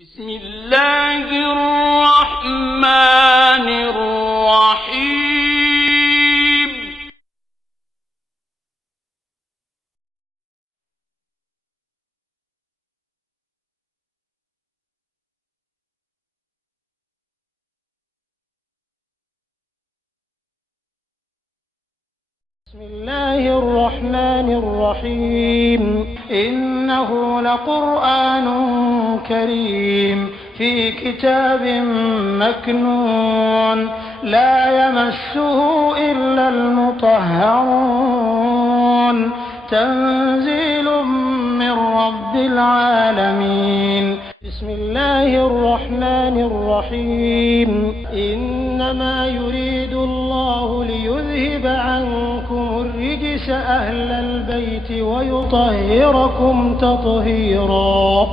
بسم الله الرحمن الرحيم بسم الله الرحمن الرحيم إنه لقرآن كريم في كتاب مكنون لا يمسه إلا المطهرون تنزيل من رب العالمين بسم الله الرحمن الرحيم إنما يريد الله ليذهب عنكم الرجس أهل البيت ويطهركم تطهيرا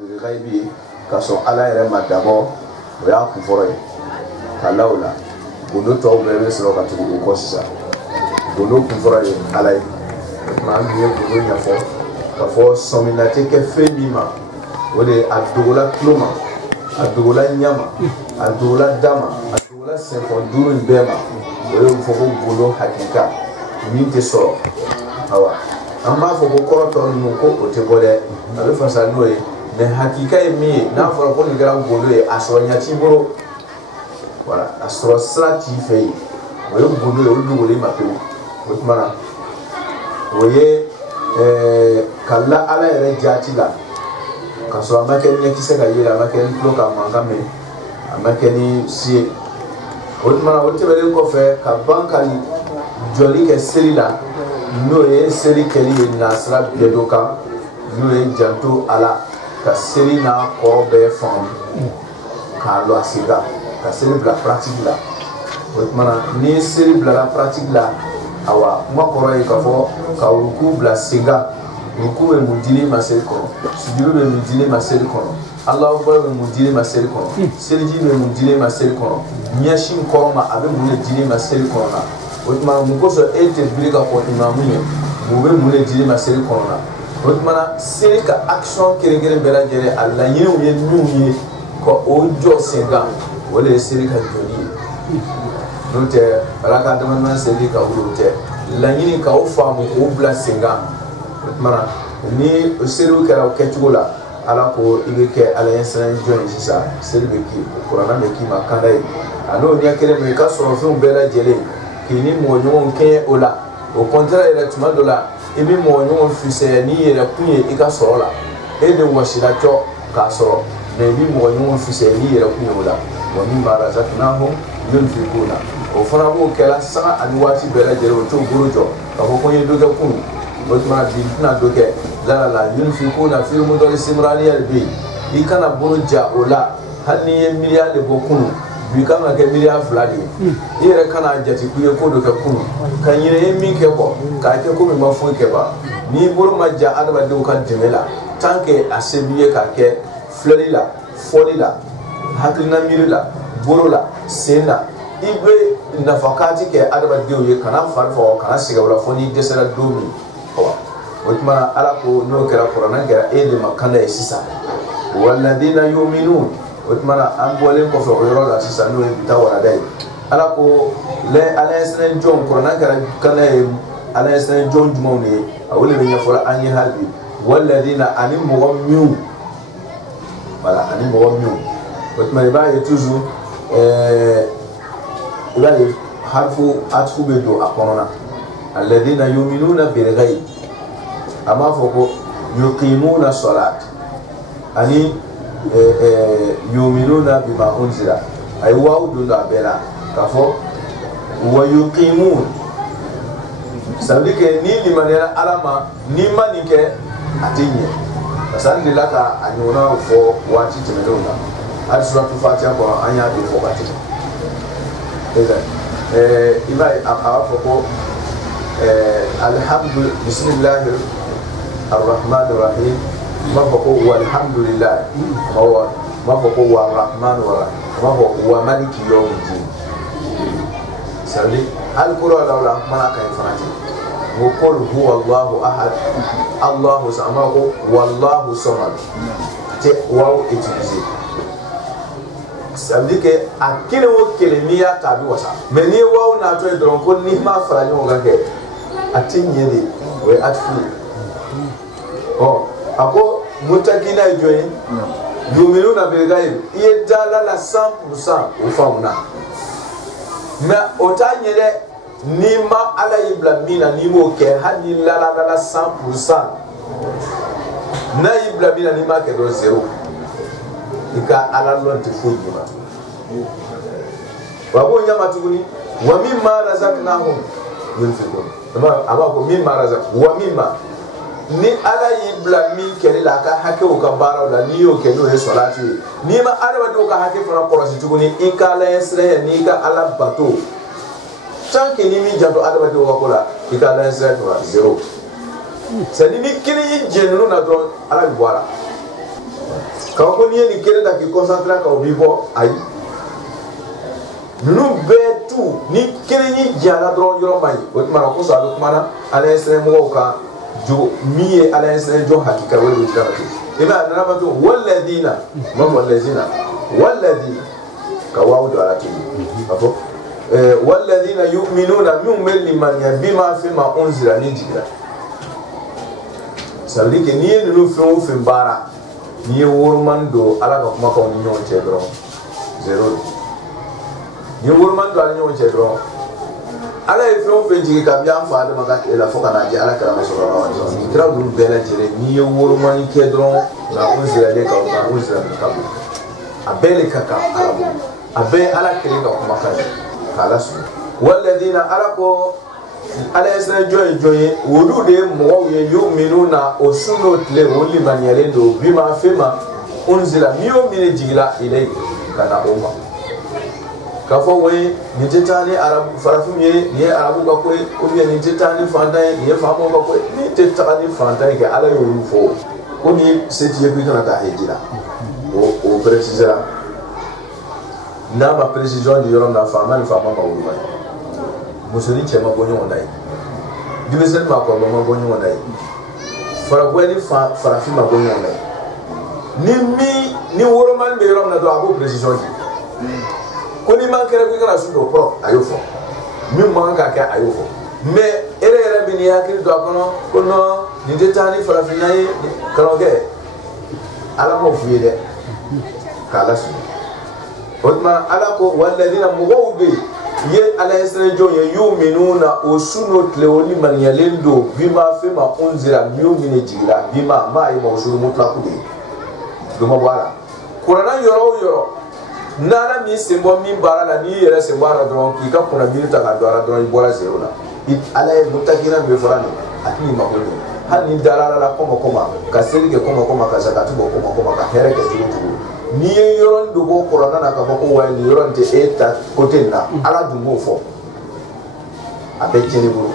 بالغيب كسو على رما دابو ويا كفوري كلاولا بونو تو بيبي سلو كاتو كوسا بونو كفوري على ما بيو بونو نيافو كفو سوميناتي كفيميما ودي ادولا كلوما ادولا نياما ادولا داما ادولا سيفون دورن بيما ويو فوكو بونو حقيقه مينتي سو اوا اما فوكو كوروتو نوكو اوتيبولي ابي فاسانوي mais hakika est mis n'a fɔra ko nin kɛra ngolo ye a sɔrɔ ɲati bolo voilà a sɔrɔ sira t'i fɛ yen o ye ngolo ye o dogolen ma pewu o tuma na o ye ka la ala yɛrɛ jaati la ka sɔrɔ a ma kɛ ni ɲɛkisɛ ka yɛlɛ a ma kɛ ni tulo ka mankan mɛn a ma kɛ ni si ye o tuma na o tɛmɛnen kɔfɛ ka ban ka jɔli kɛ seli la n'o ye seli kɛli ye nasira bɛɛ dɔ kan n'o ye janto ala ka seli n'a kɔrɔ bɛɛ faamu k'a lɔ a sega ka seli bila pratique la o tuma na ni seli bilara pratique la awa kuma kɔrɔ ye k'a fɔ ka ruku bila sega ruku bɛ mun dili ma seli kɔnɔ sujudu bɛ mun dili ma seli kɔnɔ Allahu akbar bɛ mun dili ma seli kɔnɔ seliji bɛ mun dili ma seli kɔnɔ ɲɛsin kɔrɔ ma a bɛ mun de dili ma seli kɔnɔ na o tuma na mun kosɔn e tɛ biri ka fɔ imamu ye mun bɛ mun de dili ma seli kɔnɔ na o tuma na seli ka action kelen-kelen bɛɛ lajɛlen a laɲiniw ye minnu ye ka o jɔ sen kan o de ye seli ka jɔli ye n'o tɛ ala ka adamadenya seli ka wuli o tɛ laɲini ka o faamu k'o bila sen kan o tuma na ni seliw kɛra o kɛcogo la ala ko i bɛ kɛ ala ɲɛsiranni jɔn ye sisan seli bɛ k'i kuranna bɛ k'i ma kanda ye a n'o ɲɛ kelen min i ka sɔrɔ fɛnw bɛɛ lajɛlen k'i ni mɔgɔ ɲɔgɔnw kɛɲɛ o la o contraire yɛrɛ tuma dɔ la i bɛ mɔgɔ ɲɔgɔn fisaya n'i yɛrɛ kun ye i ka sɔrɔ la e de wasila cɔ k'a sɔrɔ mais i bɛ mɔgɔ ɲɔgɔn fisaya n'i yɛrɛ kun ye o la wa mimma razaqnahum yunfiquna o fana b'o kɛla sanga ani waati bɛɛ lajɛlen o t'o bolo jɔ k'a fɔ ko n ye dɔ kɛ kunun o tuma bi n tɛna dɔ kɛ la yunfiquna fi mudari simraniya bɛ yen i kana bolo ja o la hali n'i ye miliyari de bɔ kunun bi kan ka kɛ miliyari 2 de ye i yɛrɛ kana jate k'u ye ko dɔ kɛ kunun ka ɲinɛ ye min kɛ kɔ k'a kɛ komi ma foyi kɛ ba n'i bolo ma ja adamadenw ka dɛmɛ la tant que a se b'i ye k'a kɛ filɛli la fɔli la hakilina miiri la bolo la sen na i bɛ nafakati kɛ adamadenw ye kana fari faga kana sɛgɛn o la fo n'i dɛsɛra don min o tuma na ala ko n'o kɛra kuranna kɛra e de ma kanda ye sisan waladina yuminun o tuma na an bɔlen kɔfɛ o yɔrɔ la sisan n'o ye bi ta warada ye ala ko ala ɲɛsiranni jɔnw kuranna kɛra kanda ye ala ɲɛsiranni jɔn jumɛnw de ye a o de bɛ ɲɛfɔla an ye hali bi waladina ani mɔgɔ minnu voilà ani mɔgɔ minnu o tuma i b'a ye toujours i b'a ye harifu atifu bɛ don a kɔnɔna alladina yuminuna bil ghaib a m'a fɔ ko yuqimuna salat ani yuminuna bima unzila a ye waaw don a bɛɛ la k'a fɔ wa yuqimun ça veut dire que ni limaniyara ala ma ni ma nin kɛ a tɛ ɲɛ parce que an delila ka a ɲɔgɔnnaw fɔ waati tɛmɛnenw na hali suratu fatiha kɔnɔ an y'a de fɔ ka tɛmɛ i b'a ye a b'a fɔ ko bismillahi arrahmani rahim ma fɔ ko walhamdulillah ma fɔ ko wa rahmani wa rahim ma fɔ wa maliki yawmiddin sali al-qur'an la mana kan fanati wa qul huwa Allahu ahad Allahu samad wallahu samad te waw utiliser ça veut dire que akile wo kelemiya tabi wasa mais ni waw na to don ko ni ma fara nyon ga ke atinyele we atfi oh ako mutakina joye yuminuna bil ghaib yedala la 100% au famuna mais otanyele ni ma ala ibla mina ni mo ke hani la 100% na ibla mina ni ma ke do zero ika ala lonti fujima wabo nyama tuguni wa mimma razaqnahum yunfiqun ama ko mimma razaq wa mimma ni ala ibla min kele la ka hake o ka bara la ni o ke no he salati ni ma ala wa do ka hake fara korosi tuguni ika la yesre ni ka ala bato tanke ni mi jado ala wa do ka kola ika la yesre to zero sani ni kini jenu na do ala boara quand on y est ni concentré quand on vivant aïe nous tout ni kéré diana drone yoromai otmana ko sa otmana ala islam mo ka jo miye ala islam jo hakika wala utirati ina nanabatu walladina ma walladina kawaudu alati afo walladina yu'minuna min liman bima fi ma unzila nijira ça veut dire que ni nous faisons bara ni wormando ala ka kuma ko ni nyon chedro zero ni wormando ala nyon chedro ala e fon fenji ka biam fa de maka ela foka na ji ala kala sallallahu alaihi wasallam ni kra dum bela jere ni wormani kedro na unzila de ka na unzila ka abele kaka ala abe ala kele ka kuma ka kala su walladina ala ko ala yasna joye wudu de mo ye yu'minuna usunotle woli manialendo bima fema unzila miyo mine jigila ilay kana umma kafo we ni tetani arabu farafumye ni arabu ka ko bien ni tetani fanday ni famo ka ko ni tetani fanday ke ala yo fo ko ni setiye bi kana ta hejira o précisera na ma précision di yorom na fama ni fama ma wulu musoni chema bonyo ondai dimesen ma ko ma bonyo ondai fara gwani farafi ma bonyo ondai ni woro man be rom na do abo precision di ko ni man kere ko kana su do pro ayofo mi man ka ka ayofo mais ere bi ni yakiri do ko no ni detani farafi nayi kano ge ala mo fuye de kala su otma ala ko walladina mughawbi ye ala yasna jo ye yu'minuna usuno tlewoli man yalendo bima fema unzira miumine jira bima ma yi mawshuru mutlaqu de duma wala qur'an yoro nana mi sembo mi barala ni yere sembo ara dron ki ka kuna bi ta ka do ara dron bola zero na it ala ye mutakina be forani atni makoni hani dalala la koma ka serike koma ka zakatu koma ka hereke tutu ni yoron do ko corona na ka ko wa ni yoron te eta côté na ala du mo fo abe jeni buru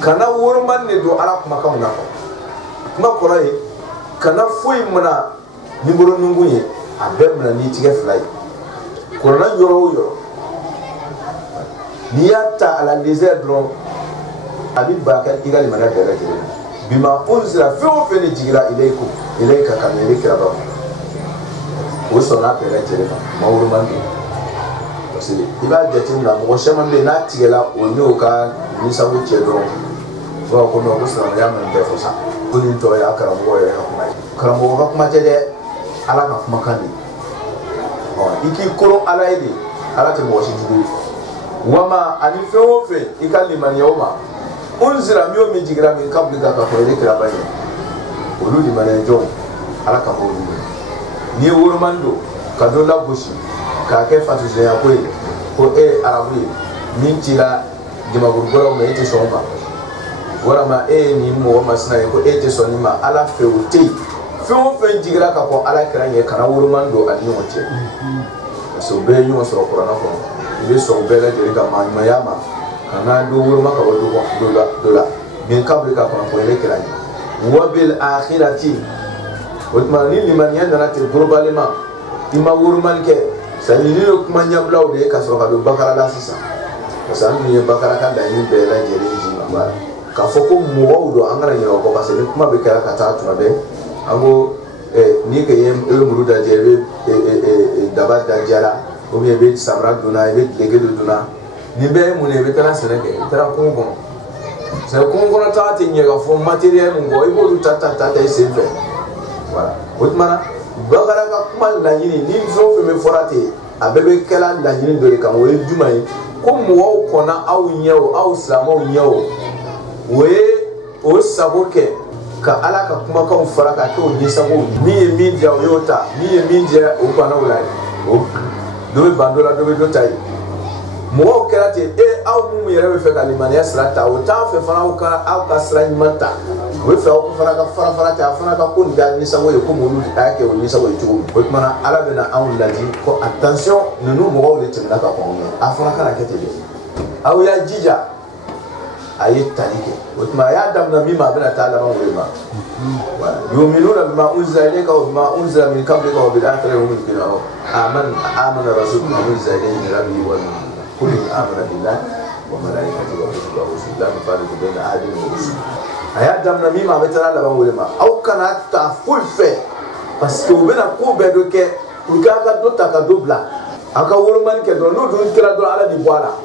kana worman ne do ala kuma ka na ko kuma korai kana foi muna ni buru nungunye abe muna ni tige fly corona yoro ni ata ala désert dron abi bakal igali mana dere bima unzira fi ni jigira ilayka kamere kiraba o sona pere jere ma wuro mandi parce que iba jetin na mo shema be na tigela o ni ka ni sabu chedro wa ko no ko ya men be fosa ko ni to ya karamo ya karamo ka kuma tede ala ka kuma kan ni o iki koro ala ide ala te mo shi dudu wama ani fe ikali man yoma unzira miyo mi jigira min kabli ka ko ile kira baye olu di manajo ala ka ho ni wuro mando ka do la bushi ka ke fatu je ya ko arabu min tila jima gurgoro me ite somba wala ma ni mo masna ko ite sonima ala fe uti fe jigira ka ko ala kira ye kana wuro mando ani wote so be yo so ko na ko be so be la jeri ka ma yama kana do wuro maka dola min kabri ka ko ile kira wa bil akhirati wotmani liman yandana te globalement ima wuro man ke sanini ko kuma nyablaw de ka so ka do bakara la sisa parce que an ye bakara ka da yin bɛɛ lajɛlen ji ma bala k'a fɔ ko mɔgɔw don an kana ɲinɛ o kɔ parce que ni kuma bɛ kɛra ka taa tuma bɛɛ an ko n'i ka ye muru da jɛ i bɛ daba da jara ou bien i bɛ samara dunna i bɛ dege dɔ dunna nin bɛɛ ye mun ye i bɛ taa sɛnɛ kɛ i taara kungo kɔnɔ c'est kungo kɔnɔ taa tɛ ɲɛ ka fɔ matériel min kɔ i b'olu ta i sen fɛ voilà o tuma na bakara ka kuma laɲini ni fɛn o fɛn bɛ fɔra ten a bɛɛ bɛ kɛla laɲini dɔ de kan o ye jumɛn ye ko mɔgɔw kɔnna aw ɲɛ o aw silamɛw ɲɛ o ye o sago kɛ ka ala ka kumakanw fara ka kɛ o ɲɛsago min ye min diya o y'o ta min ye min diya o banna o la o dɔ bɛ ban dɔ la dɔ bɛ dɔ ta ye mɔgɔw kɛra ten aw minnu yɛrɛ bɛ fɛ ka limaniya sira ta o t'an fɛ fana aw ka sira ɲuman ta o bɛ fɛ aw fana ka fara ta a fana ka ko nin k'a ɲɛsago ye komi olu y'a kɛ o ɲɛsago ye cogo min o tuma na ala bɛ na anw ladi ko attention ninnu mɔgɔw de tɛmɛna ka kɔn a fana kana kɛ ten dɛ aw y'a jija a ye tali kɛ o tuma a y'a daminɛ min ma a bɛna taa laban wele ma yu'minuna bima unzila ilayka wa bima unzila min qablika wa bil akhirati hum yuqinun amana rasulun bima unzila ilayhi min rabbihi wal mu'minun كل آمن بالله وملائكته وكتبه ورسله لا نفرق بين أحد من رسله أيا دمنا ميما بترى لبان ولما أو كان تفول في parce que ubena ko be do ke uka ka do ta ka do bla aka wurman ke do no do tira do ala di boala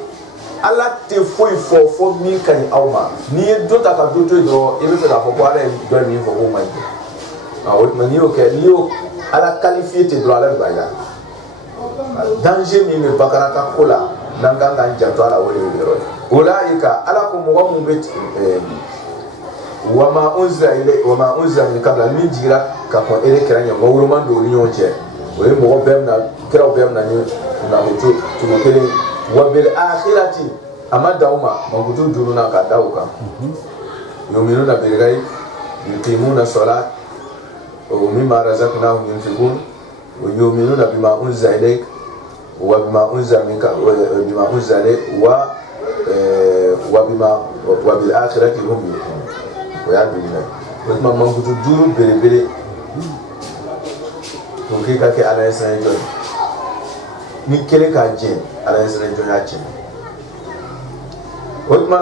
ala te foi fo mi kan awma ni do ta ka do to do e be la fo boala do mi fo ko mai a wot mani o ke liyo ala qualifié te do ala ba ya danger mi me bakara ka kola nanga jato ala wole wole ulaika ala ko mo mu bet wama unzila min qabla min jira ka ko ere keranya mawruman do ni onje o e mo bem na kira bem na ni na mutu to kele wa bil akhirati amadawma magutu duruna ka dawka yu'minuna bil ghaib yuqimuna salat wa mimma razaqnahum yunfiqun wa yu'minuna bima unzila ilayk وبما أنزل منك وبما أنزل وبالآخرة هم يؤمنون ويعبدون الله وثم من كتدور بريبري وكي كاكي على إنسان جون نكلي كاجين على إنسان جون ياجين وثم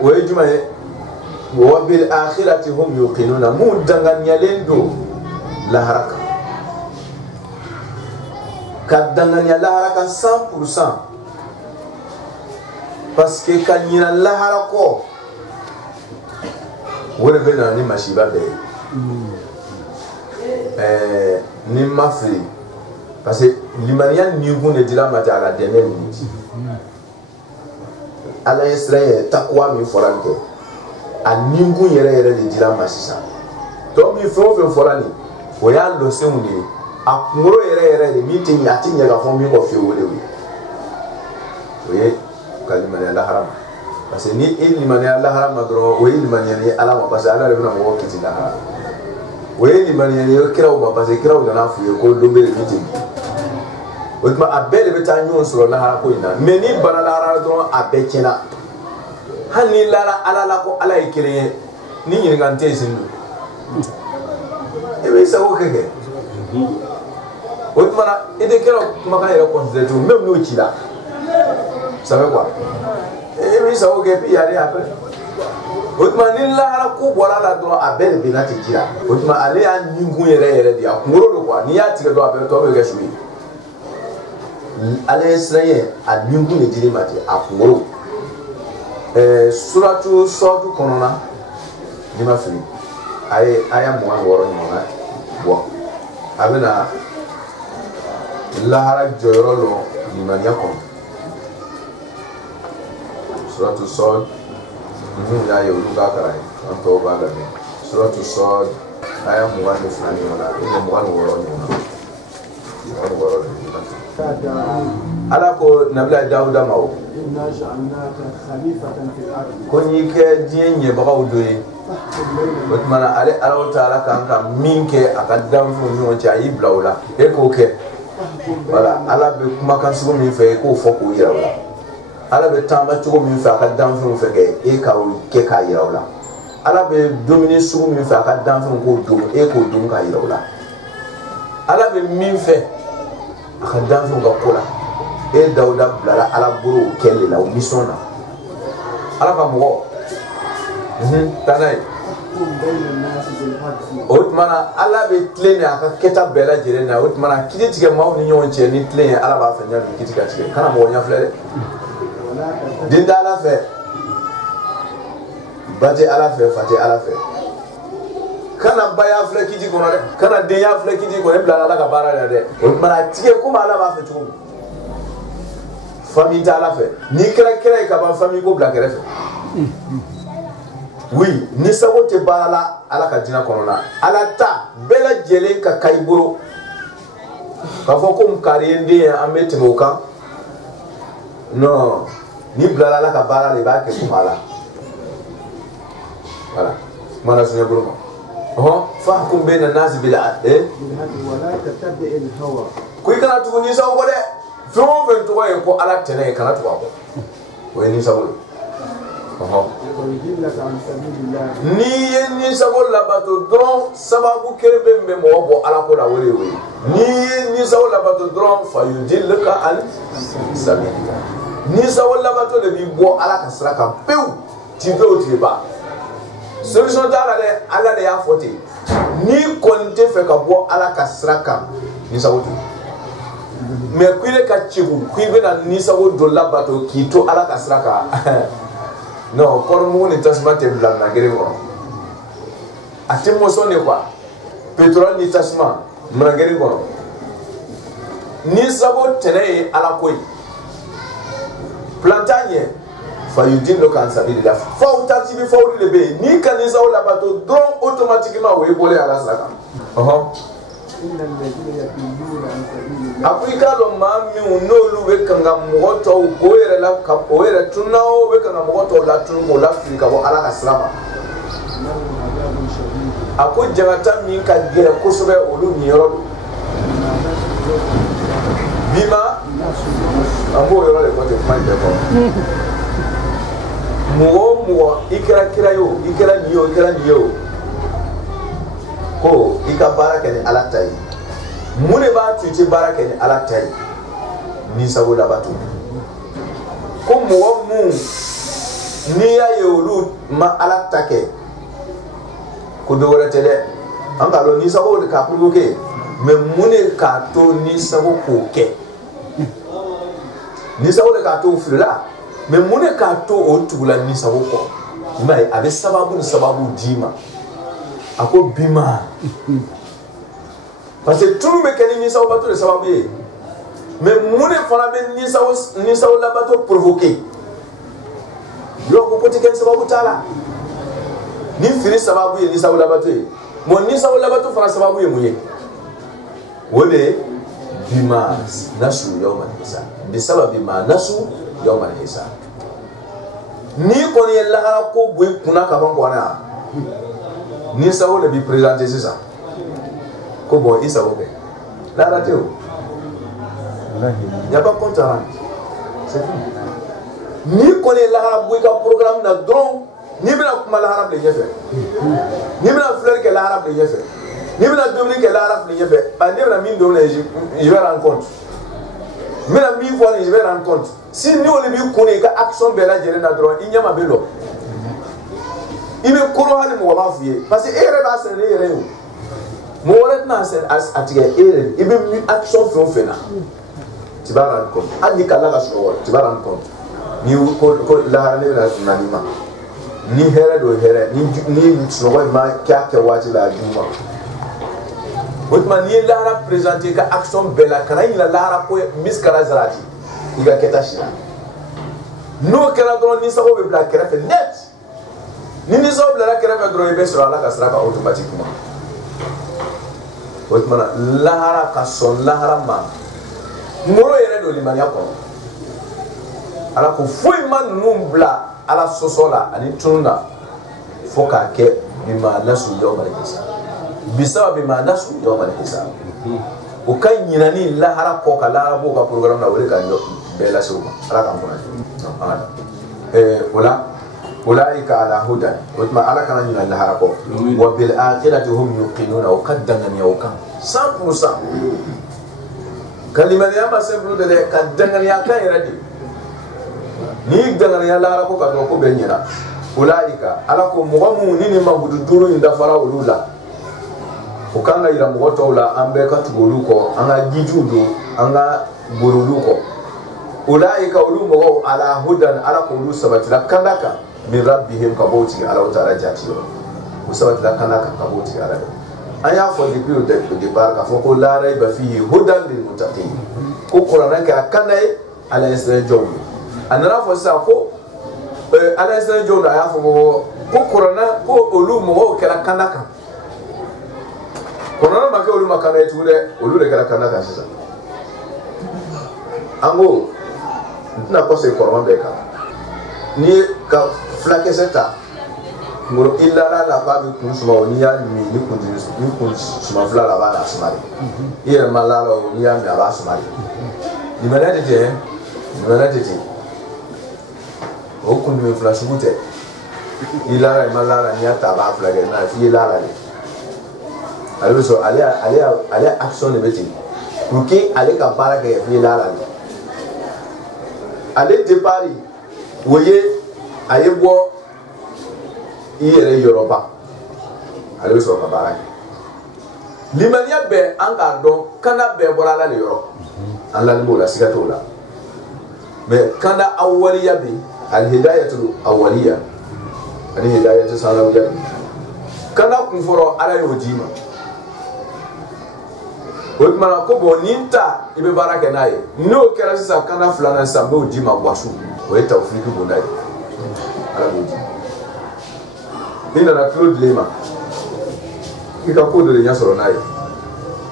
ويجمع وبالآخرة هم يؤمنون مو دعان يلندو لا حركة kadanganya lahara kan 100% parce que kanyina lahara ko wala bena ni mashiba be ni mafri parce que limaniya ni gune dila mata ala dernière minute ala Israël takwa mi forante a ningu yere de dila masisa to mi fo forani o ya lo se muni a kungoro yɛrɛ de min tɛ ɲɛ a tɛ ɲɛ ka fɔ min kɔ fiyewu de o ye ka limaniya lahara ma parce que ni e limaniya lahara ma dɔrɔn o ye limaniya ni ala ma parce que ala de bɛna mɔgɔw kisi lahara o ye limaniya ni kiraw ma parce que kiraw nana f'u ye ko don bɛ de min tɛ o tuma a bɛɛ de bɛ taa ɲɔgɔn sɔrɔ lahara ko in na mais ni bana lahara dɔrɔn a bɛɛ tiɲɛna hali ni lara ala la ko ala ye kelen ye ni ɲininkali tɛ yen sini i bɛ sago kɛ o tuma na i tɛ kɛra kumakan yɛrɛ considéré tout même n'o ci la ça fait quoi i b'i sago kɛ puis y aller après o tuma ni lahara ko bɔra la dɔrɔn a bɛɛ de bɛ na tɛ ci la o tuma ale y'a ɲinkun yɛrɛ de a kunkolo don quoi n'i y'a tigɛ dɔrɔn a bɛɛ tɔ bɛ kɛ su ye ale ye siran ye a ɲinkun de dili ma ten a kunkolo suratu sɔɔtu kɔnɔna n'i ma fili a ye aya 26 ɲɔgɔnna bɔ a bɛ na lahara jɔyɔrɔ lɔ limaniya kɔnɔ suratu sɔɔd ninnu y'a ye olu k'a kalan ye an tɔw b'a lamɛn suratu sɔɔd aya 22 ɲɔgɔnna e bɛ 26 ɲɔgɔnna ala ko nabila dawuda ma o ko n'i kɛ diɲɛ ɲɛbagaw dɔ ye o tuma na ale Alahu Taala kan ka min kɛ a ka danfɛnw ni ɲɔgɔn cɛ a y'i bila o la e k'o kɛ voilà ala bɛ kumakan sugu min fɛ e k'o fɔ k'o yira o la ala bɛ taama cogo min fɛ a ka danfɛnw fɛ kɛ e k'o kɛ k'a yira o la ala bɛ dumuni sugu min fɛ a ka danfɛnw k'o dun e k'o dun k'a yira o la ala bɛ min fɛ a ka danfɛnw ka ko la e Dawuda bilara ala bolo o kɛli la o mission na ala ka mɔgɔ tanay o tumana ala bɛ tilen ni a ka kɛta bɛɛ lajɛlen na o tumana kiti tigɛ maaw ni ɲɔgɔn cɛ ni tilen ye ala b'a fɛ ɲa kiti ka tigɛ kana mɔgɔ ɲa filɛ dɛ den tɛ ala fɛ ba tɛ ala fɛ fa tɛ ala fɛ kana ba y'a filɛ kiti kɔnɔ dɛ kana den y'a filɛ kiti kɔnɔ e bila ala ka baara la dɛ o tumana tigɛ komi ala b'a fɛ cogo min famille tɛ ala fɛ n'i kɛra kɛra ye ka ban famille ko bila kɛrɛfɛ oui ni sago tɛ baara la ala ka diinɛ kɔnɔna ala ta bɛɛ lajɛlen ka ka i bolo k'a fɔ komi kari ye n den ye an bɛ tɛmɛ o kan non n'i bilala ala ka baara la i b'a kɛ komi ala voilà kuma na suɲɛ bolo ma fahkum bayna nasi bil adl ko i kana tugu ni sago kɔ dɛ fɛn o fɛn tɔgɔ ye ko ala tɛnɛ ye kana tugu a kɔ o ye ni sago ye n'i ye ni sago labato dɔrɔn sababu kelen bɛ mɔgɔ bɔ ala ko la o de ye o ye n'i ye ni sago labato dɔrɔn fayudillaka an sabilillah ni sago labato de b'i bɔ ala ka sira kan pewu ti bɛ o tile ban solution t'a la dɛ ala de y'a fɔ ten n'i kɔni tɛ fɛ ka bɔ ala ka sira kan ni sago tɛ mais ko i ka cegu ko i bɛna ni sago dɔ labato k'i to ala ka sira kan non kɔrɔmugu ni tasuma tɛ bila minɛn kelen kɔnɔ a tɛ mɔsɔn de quoi pétrole ni tasuma minɛn kelen kɔnɔ ni sago tɛnɛ ye ala ko ye plan t'a ɲɛ fayudillaka an sabilillah faw tartibi faw de bɛ yen n'i ka ni sago labato dɔrɔn automatiquement o ye bɔlen ala sira kan a ko i k'a dɔn maa minnu n'olu bɛ kan ka mɔgɔ tɔw k'o yɛrɛ la ka o yɛrɛ tununa o bɛ kan ka mɔgɔ tɔw latunu k'o lafili ka bɔ ala ka sira ma a ko jagata min ka gɛlɛn kosɛbɛ olu niyɔrɔ don bi ma an b'o yɔrɔ de fɔ ten kuma in bɛɛ kɔnɔ mɔgɔ o mɔgɔ i kɛra kira ye o i kɛra nin ye o i kɛra nin ye o ko i ka baara kɛ ni ala ta ye mun de b'a to i tɛ baara kɛ ni ala ta ye ni sago labato ko mɔgɔ mun n'i y'a ye olu ma ala ta kɛ ko dɔ wɛrɛ tɛ dɛ an k'a dɔn ni sago de k'a provoquer mais mun de k'a to ni sago k'o kɛ ni sago de k'a to o filila mais mun de k'a to o tugula ni sago kɔ i m'a ye a bɛ sababu ni sababu d'i ma a ko bi ma parce que tunu bɛ kɛ ni nisago bato de sababu ye mais mun de fana bɛ nisago labato provoquer yɔrɔ ko tɛ kɛ sababu t'a la ni fini sababu ye nisago labato ye bon nisago labato fana sababu ye mun ye o de ye bima nasu yawmal hisab bisababi ma nasu yawmal hisab ni kɔni ye lahara ko bɔ i kunna ka ban kɔnɔ ni sago de b'i présenter sisan ko bon i sago kɛ lahara tɛ o il n'y a pas compte à rendre c'est tout ni kɔni ye lahara bɔ i ka programme na dɔrɔn n'i bɛna kuma lahara bila ɲɛfɛ n'i bɛna filɛli kɛ lahara bila ɲɛfɛ n'i bɛna dumuni kɛ lahara bila ɲɛfɛ ne bɛna min dominer je vais rendre compte n bɛna min fɔ nin je vais rendre compte si ni o de b'i kun i ka action bɛɛ lajɛlen na dɔrɔn i ɲɛma bɛ lɔ i bɛ koro hali mɔgɔ b'a f'i ye parce que e yɛrɛ b'a sɛnɛ ne yɛrɛ ye o mɔgɔ wɛrɛ tɛna a tigɛ e yɛrɛ i bɛ min action fɛn o fɛn na tu vas rendre compte hali ni kala ka sunɔgɔ tu vas rendre compte ni ko lahara ne bɛna na ni ma ni hɛrɛ don hɛrɛ ni sunɔgɔ in ma kɛ waati la a d'u ma o tuma n'i ye lahara présenter i ka action bɛɛ la kana ɲinɛ lahara ko misikara zarati i ka kɛta si la n'o kɛra dɔrɔn nisago bɛ bila kɛrɛfɛ net ni nisago bilara kɛrɛfɛ dɔrɔn i bɛ sɔrɔ ala ka sira kan automatiquement o tuma na lahara ka sɔn lahara ma mɔrɔ yɛrɛ don limaniya kɔnɔ ala ko foyi ma ninnu bila ala sɔsɔ la ani tunu na fo k'a kɛ bima nasu yawmal hisab bisaba bima nasu yawmal hisab o ka ɲinɛ ni lahara kɔ ka lahara b'o ka programme na o de ka bɛɛ lase o ma ala k'an kɔnɔ o la ulaika ala hudan o tuma ala kana ɲinɛ lahara kɔ wa bil akhirati hum yuqinuna o ka danganiya o kan 100% ka limaniya ma simple de dɛ ka danganiya kan yɛrɛ de ni dangana ya lara ko ka do ko be nyira ulaika ala ko mo mu ni mabudu duru inda fara ulula o kanga ira mo tawla ambe ka tugulu ko anga jijudu anga burulu ko ulaika ulu mo ala hudan ala ko ulu sabatira kanaka min rabbihim kaboti ala ta'ala jatiyo usabatira kanaka kaboti ala aya fo depuis le départ ka fo ko la raiba fihi hudan lil muttaqin ko qur'an ka kanai ala isra jowu anara fo sa ko ala isra jowu aya fo ko qur'an ko olu mo kala kanaka qur'an ma ke olu makana etude olu de kala kanaka sisa ango na ko se qur'an be ka ni ka flake seta ngoro illa la ba bi kun suma oni ya mi ni kun suma fla la ba na sumari ira malala oni ya mi aba sumari ni manade o kun mi fla sumute illa la malala ni ata ba fla ge na fi illa la ni ale so ale action de beti pour que ale ka para ge fi illa la ni ale départ woye aye bo iyere Yoruba ale so ka bara limaniya be an ka don kana be bora la le yoro an la mo la sigato la mais kana awwaliya bi al hidayatu awwaliya ani hidayatu sanawiya kana kun foro ala yo jima o mana ko bo ninta ibe baraka naye no kera sisa kana fulana sambo jima bwasu o eta ofiki bondai ala bo jima ina na Claude Lema ika ko de nya soro naye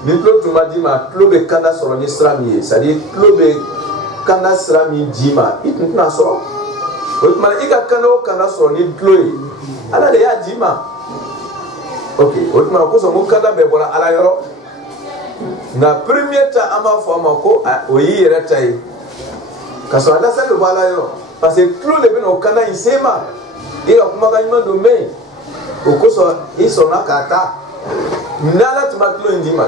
ni Claude tuma jima Claude kanda soro ni srami c'est-à-dire Claude kanda srami jima itna soro o mana ika kanda soro ni Claude ala le ya jima OK o mana ko so mo kanda be bora ala yoro na premier ta ama fo amako o yi retai kaso ala sa le bala yoro parce que Claude be no kanda isema ira kuma ga nyando me okoso isona kata nala tumaklo ndima.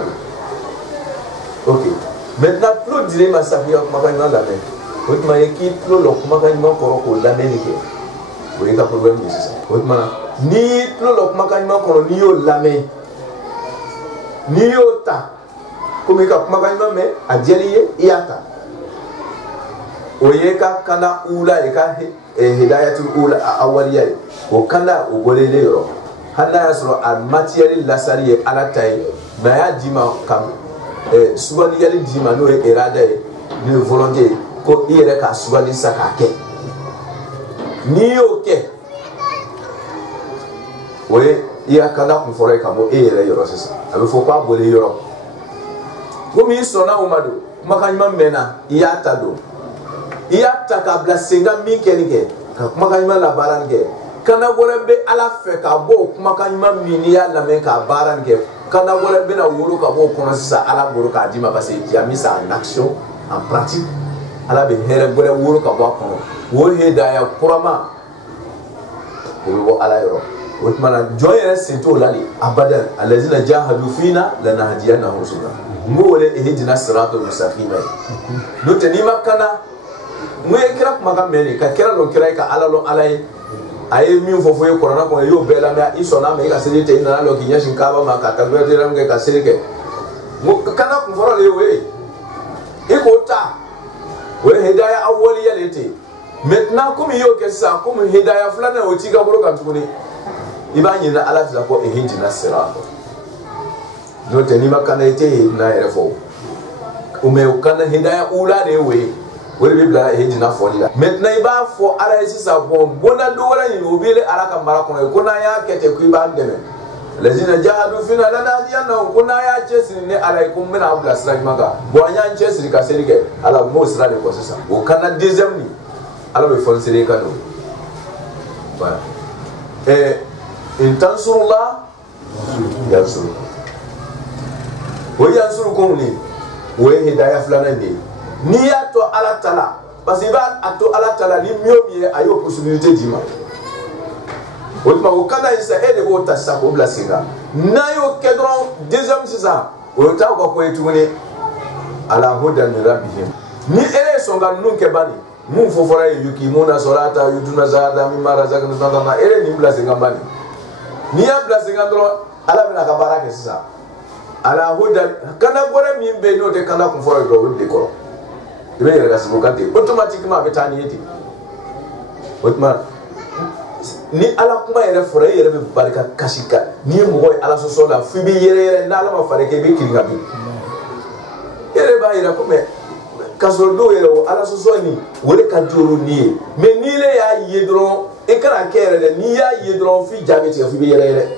OK maintenant Claude dire ma safia kuma ga nyanda me otuma yeki Claude kuma ga nyama koroko la menike o ika problème ni ça otuma ni Claude kuma ga nyama koro ni yo lame ni yo ta kuma ika kuma ga nyama me ajeliye iyata oyeka kana ula eka hidayatul ula awaliya o kana o golele yoro hana yasro al material lasari ala tay na ya dima kam subali yali dima no erada ni volonté ko ire ka subali sakake ni oke oye iya kana ku fore kamo ire yoro sesa abe fo kwa bole yoro gomi sona umado makanyima mena iya tado iya takabla senga minkenike makanyima la barange kana wore be ala fe ka bo makanyima mini ya la men ka barange kana wore be na woro ka bo kono sisa ala woro ka dima parce que ya mis en action en pratique ala be here wore woro ka bo kono wo hedaya kurama wo ala yoro wotmana joyere sento lali abadan allazina jahadu fina lanahdiyannahum subula ngole ehdina siratal mustaqim no tenima kana moye kira kuma ka meni ka kira don kira ka ala lo alai aye min fofo e korona ko yo bela me isona me ka sirite ina lo kinya shinkaba ma ka tabbe de ram ka sirike mo kana ku foro le we e ko ta we hidayah awwaliya lete maintenant comme yo ke sa comme hidayah fulana o tiga boro ka tuni ibanye na ala za ko e hindina sirato no tenima kana ete na erefo ume kana hidayah ula ne we wele bibla hindina foli la maintenant iba fo ala sisa bon bona do wala ni obile ala ka mara kono ko na ya kete ku iba ndeme lazina jahadu fina lana diana ko na ya chesiri ne alaikum min abla siraj maga bo anya chesiri ka serike ala mo sira de ko sisa o kana deuxième ni ala be fon sire ka do voilà in tansurullah yansuru o yansuru ko ni o hidayah fulana de ni ya to ala tala parce que ba ato ala tala ni miomi ayo possibilité dima otuma o kana isa ele bo tassa ko blasinga nayo kedron deuxième c'est ça o ta ko ko etuni ala hudan rabbihim ni ele songa nun ke bani mun fo fora yukimuna salata yutuna zakata mimma razaqnahum ere ni blase ngambani ni ya blase ngandro ala bina ka baraka sisa ala huda kana gore min be no de kana kun fora do de ko ibe yere ga sibo kante automatiquement betani yeti otma ni ala kuma yere fora yere be baraka kashika ni mo ala so so la fi bi yere na ala ma fare ke be kinga bi yere ba yere kuma kasoro do yere o ala so so ni wole kan toro ni me ni le ya yedro e kana kere de ni ya yedro fi jabe ti fi bi yere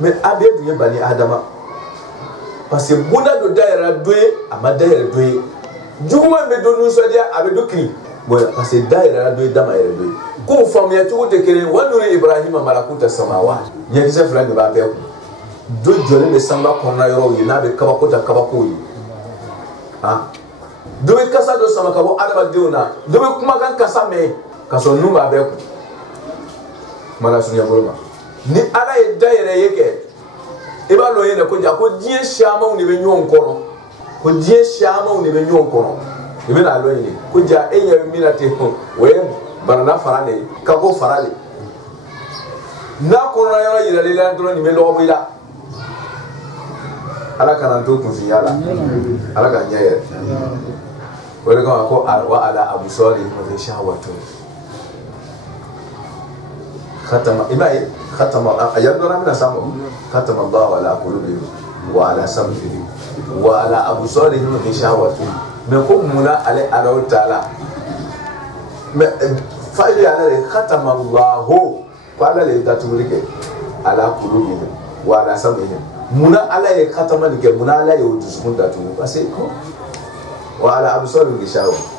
me abe du ye bani adama parce que bunda do daira doye amada yere doye juma me do nu so dia abe do kri bo parce que daira doye dama yere doye ko fam ya tuwo te kere wanuri ibrahima malakuta samawa nya kisa fulani ba be ko do jore me samba konna yoro yi na be kabakota kabako yi ha do be kasa do sama kabo adama deuna do be kuma kan kasa me kaso nu ba be ko mala sunya bolma ni ala ye daira yeke e ba lo yene ko ja ko die shama ni be nyon kono ko die shama ni be nyon kono e be na lo yene ko ja e ya mi na te ko we barana farale ka ko farale na ko na yo yira le la do ni be lo bo ila ala kana to kun fi yala ala ka nyaye wala ko wa ala abu sari wa shahwatu khatama ibai khatama ayadona min samu khatama Allah ala qulubihim wa ala sam'ihim wa ala absarihim ghishawatu me ko muna ala ta'ala me faili ala khatama Allah qala li datumrike ala qulubihim wa ala sam'ihim muna ala khatama ni ke muna ala yudusun datu parce ko wa ala absarihim ghishawatu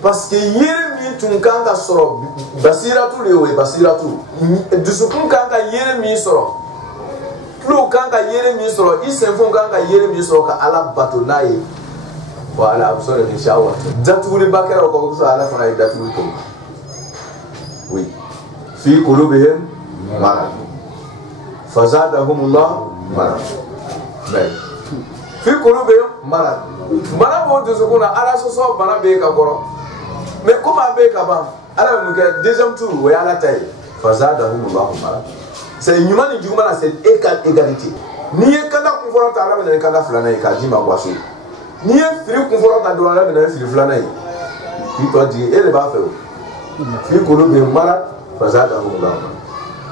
parce que yere mi tun kan ka soro basiratu le we basiratu dusukun kan ka yere mi soro klo kan ka yere mi soro isenfon kan ka yere mi soro ka ala bato nayi wa ala absore inshallah datu le bakara ko so ala fana datu ko oui fi qulubihim marad fazadahumullah marad mais fi qulubihim marad bo dusukuna ala so bana be ka koro mais comment be kaba ala mu ke deuxième tour we ala tay fazadahum Allahumma c'est nyumani juma na c'est égalité ni e kala ku foro ta ala be kala fulana e ka jima kwaso ni e firi ku foro ta do ala be firi fulana e ki to di e le ba fe fi qulubi marad fazadahum Allahumma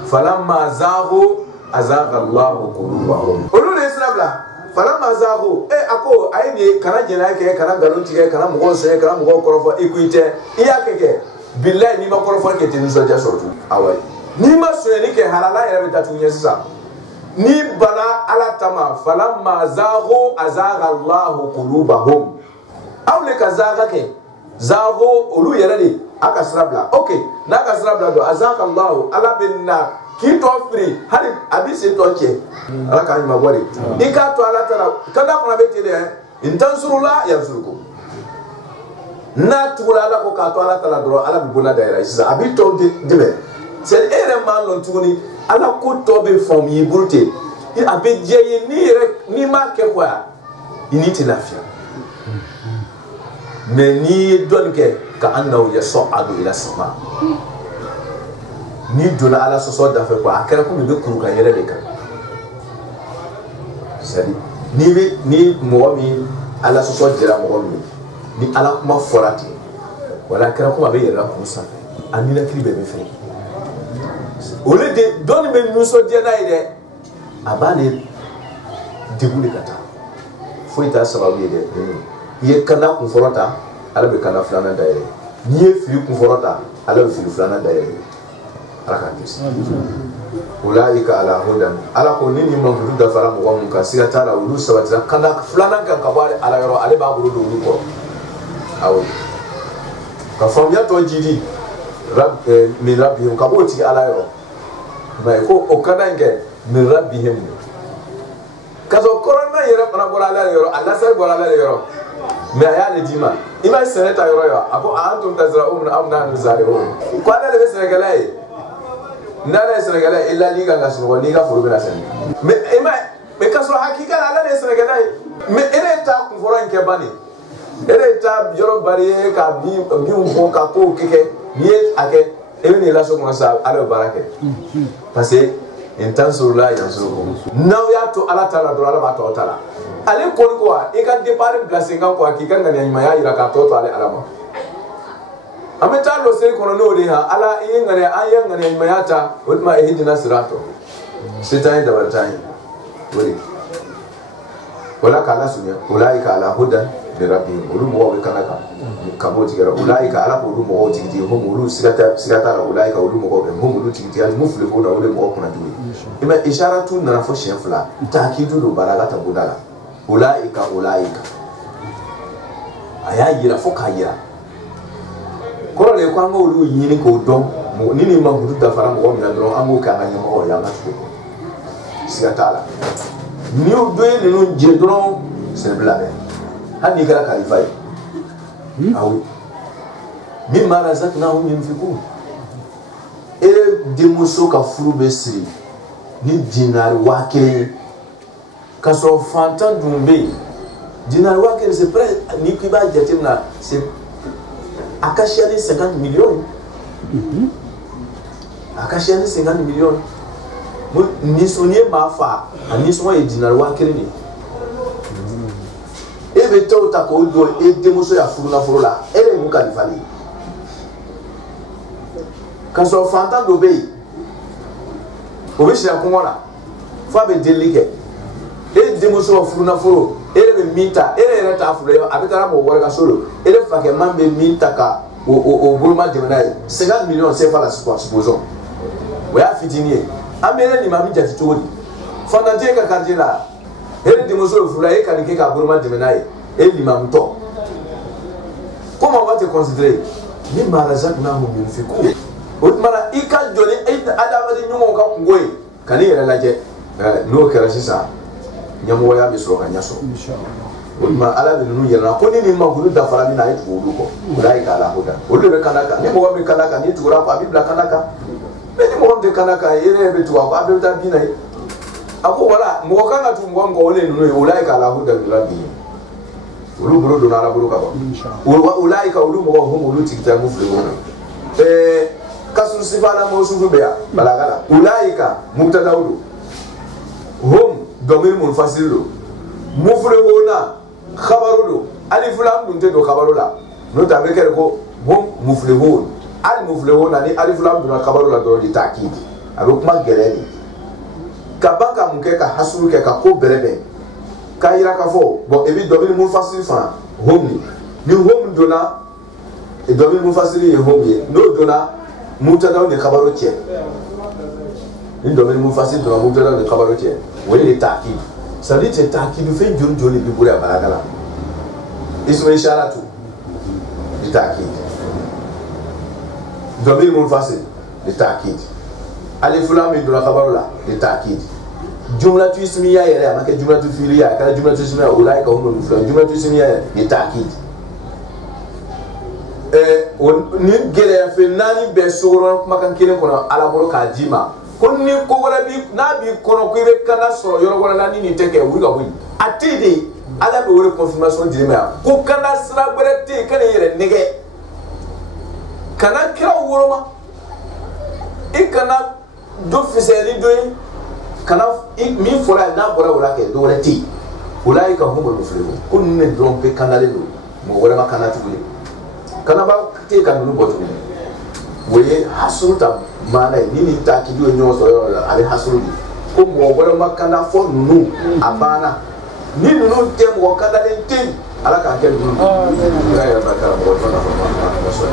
falamma zaghu azagha Allahu qulubahum olu le islamla falamma zaghu ako ayni kana jena ke kana galonti ke kana mugo se kana mugo korofo equité iya keke billahi ni ma korofo ke tinu so ja sortu awai ni ma so ni ke halala ere bitatu nyesa ni bala ala tama falamma zaghu azagha Allahu qulubahum awle ka zaga ke zaghu ulu yerade aka srabla okay na ka srabla do azagha Allahu ala binna ki to free hari abisi to che ala ka ma gwari ika to ala tala kada kuna beti de intansurula yansurukum na tula ala ko ka to ala tala do ala bi bona daira isa abi to de c'est ere man lon tuni ala ko to be form yi burte i abi jeye ni ma ke kwa initi lafia mais ni don ke ka annahu yas'adu ila sama ni dona ala soso da fe ko akara ko be kuru ka yere de kan sadi ni mo mi ala soso jira mo mi ni ala kuma forati wala akara ko be yere ko sa ani la kribe be fe ole de don be nu so dia na ide abane debuli kata foi ta sababu ide ye kana ku forata ala be kana flana da yere ni e fili ku forata ala be fili flana da yere rakandis ulaika ala hudan ala ko nini man fudu da fara mo mun ka siga tara ulu sabata kana flana kan ka bare ala yoro ale ba buru do ulu ko awu ka famya to jidi mi rabbihim ka boti ala yoro mai ko o kana nge mi rabbihim ka zo korona yoro na bola ala yoro alla sai bola ala yoro me aya le dima ima seneta yoro yo apo antum tazraum amna nuzarihu ko ala le senegalai nala Sénégalais illa liga ngasno liga furu bela sen me kaso hakika ala le Sénégalais me ere ta ku foran ke bani ele ta yoro bariye ka bi un ka ko keke ni ake e ni la so ko sa ala barake parce que intenso la yansuru now ya to ala taala do ala ba to taala ale ko ko e ka départ placer nga ko ki kan ngani nyima ya ira ka to ale ala ma ameta lo se ko no de ha ala e ngani ayan ngani nyima ya ta wotma e hidina sirato sitai da batai wori wala kala sunya ulai ka ala hudan de rabbi ulu mo be kanaka kabo tigara ulai ka ala ko ulu mo tigiti ho ulu sigata la ulai ka ulu mo ko ho ulu tigiti al mufle ko da ulu mo ko na duwi ima isharatu na fo shefla takidu do baraga ta budala ulai ka aya yira fo ka yira ko le ko ngo ulu yini ko do mo nini ma gudu da fara mo mi na do amo ka nganya mo ya na tuko sigata la ni o do ni no je do c'est blabé hani kala kalifai awi mimma razaqnahum yunfiqun e demuso ka furu be siri ni dinar wakere ka so fantan dumbe dinar wakere c'est près ni ki ba jetemna c'est akashia ni 50 millions akashia ni 50 millions ni sonye mafa ani so e dinar wakere ni ebe to ta ko do e demuso ya furu na furu la ele mu kalifali ka so fantan do be o be shira ko mona fa be delike e demuso furu na furu ele be minta ele reta furu abitara mo wora ka solo ele fa ke man be minta ka o burma de menai 50 millions c'est pas la supposons we a fitini amere ni mami jati todi fondante ka kardila ele demoso fura e kanike ka burma de menai e l'imam to comment on va te considérer ni marazak na mo yunfiku otmana ikal joni e adama de nyumo ka ngoy kani yela laje no kera sisa nyamo ya bi so ka nyaso inshallah ala be nu yela ko ni ma gulu da fara ni na itu wudu ko dai ka la hoda wudu be kanaka ni mo be kanaka ni tura ko abibla kanaka be ni mo be kanaka yele be tuwa ko abibta binai ako wala mo kanga tu mo ngo ole nu ulai ka la hoda rabbi ulu buru do na la buru ka ba inshallah ulai ka ulu mo ho ulu tikta mu fle wona kasun sifana mo su be ya balagala ulai ka mubtada wudu hum domir munfasilu mufle wona khabarudo alif lam dun te do khabarula no ta be kere ko hum muflihun al muflihun ani alif lam dun khabarula do di takid ado kuma gereni kabaka muke ka hasuru ke ka ko berebe ka ira ka fo bo ebi domir munfasil fa hum ni hum dona e domir munfasil ye hum ye no dona mutada ni khabaru che ni domir munfasil dona mutada ni khabaru che wele takid ça dit c'est takid fait joli bi bura balagala ismu isharatu di takid domir munfasil di takid alif lam mim dona khabarula di takid jumlatu ismiya yere amake jumlatu fi'liya kala jumlatu ismiya ulaika humul muflihun jumlatu ismiya di takid ni gere fe nani be soro makan kire kono ala bolo ka jima konni ko wala bi na bi kono ko be kana so yoro wala ni teke wuri ga wuri atide ala be wori confirmation di ma ko kana sra berete kana yere nege kana kira woro ma e kana do fiseli do kana mi fora na bora wala ke do reti ulai ka humul muflihun kunne don pe kana le do mo wala ma kana tugule kana ba te kan no botu we hasulta mana ni takidi o nyo so ale hasulu ko mo wala ma kana fo nunu abana ni nunu te mo kana le te ala ka ke nunu ya ba ka mo to na fo ma so